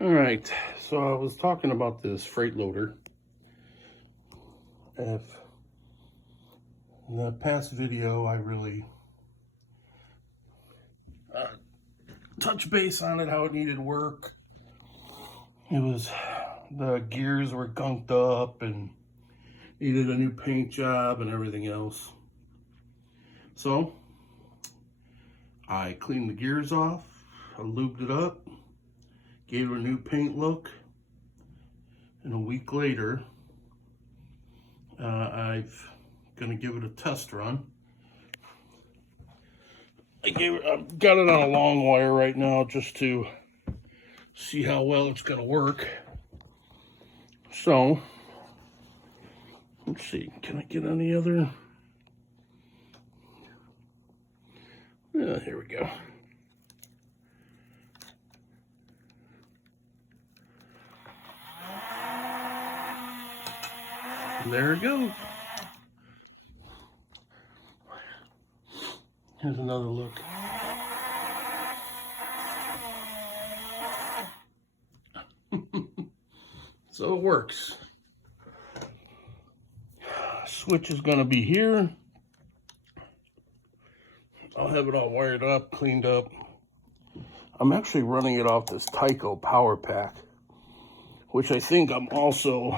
All right, so I was talking about this freight loader. If in the past video I really touched base on it, how it needed work. The gears were gunked up and needed a new paint job and everything else. So I cleaned the gears off, I lubed it up, gave it a new paint look, and a week later I'm gonna give it a test run. I've got it on a long wire right now just to see how well it's gonna work. So let's see, can I get any other? Yeah, here we go. And there it goes. Here's another look. So it works. Switch is going to be here. I'll have it all wired up, cleaned up. I'm actually running it off this Tyco power pack, which I think I'm also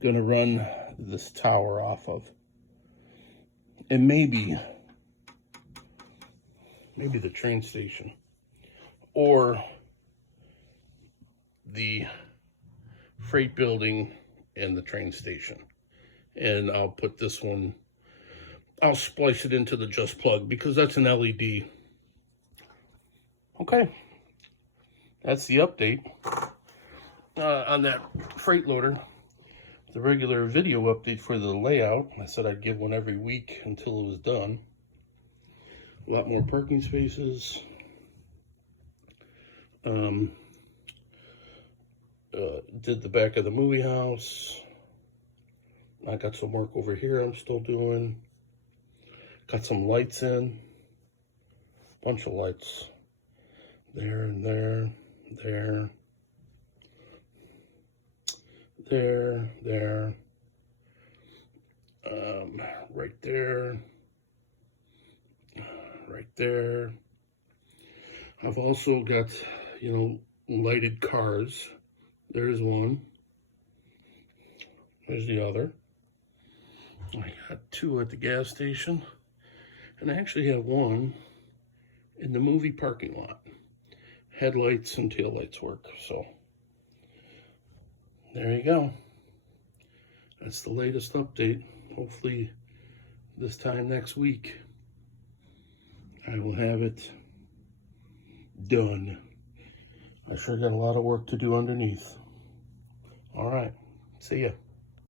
going to run this tower off of. And maybe the train station or the freight building and the train station. And I'll put this one, I'll splice it into the Just Plug because that's an LED. Okay, that's the update on that freight loader. The regular video update for the layout, I said I'd give one every week until it was done. A lot more parking spaces. Did the back of the movie house. I got some work over here I'm still doing. Got some lights in. Bunch of lights. There and there. There. There. Right there. Right there. I've also got, lighted cars. There's one. There's the other. I got two at the gas station. And I actually have one in the movie parking lot. Headlights and taillights work, so there you go. That's the latest update. Hopefully this time next week I will have it done. I sure got a lot of work to do underneath. All right, see ya.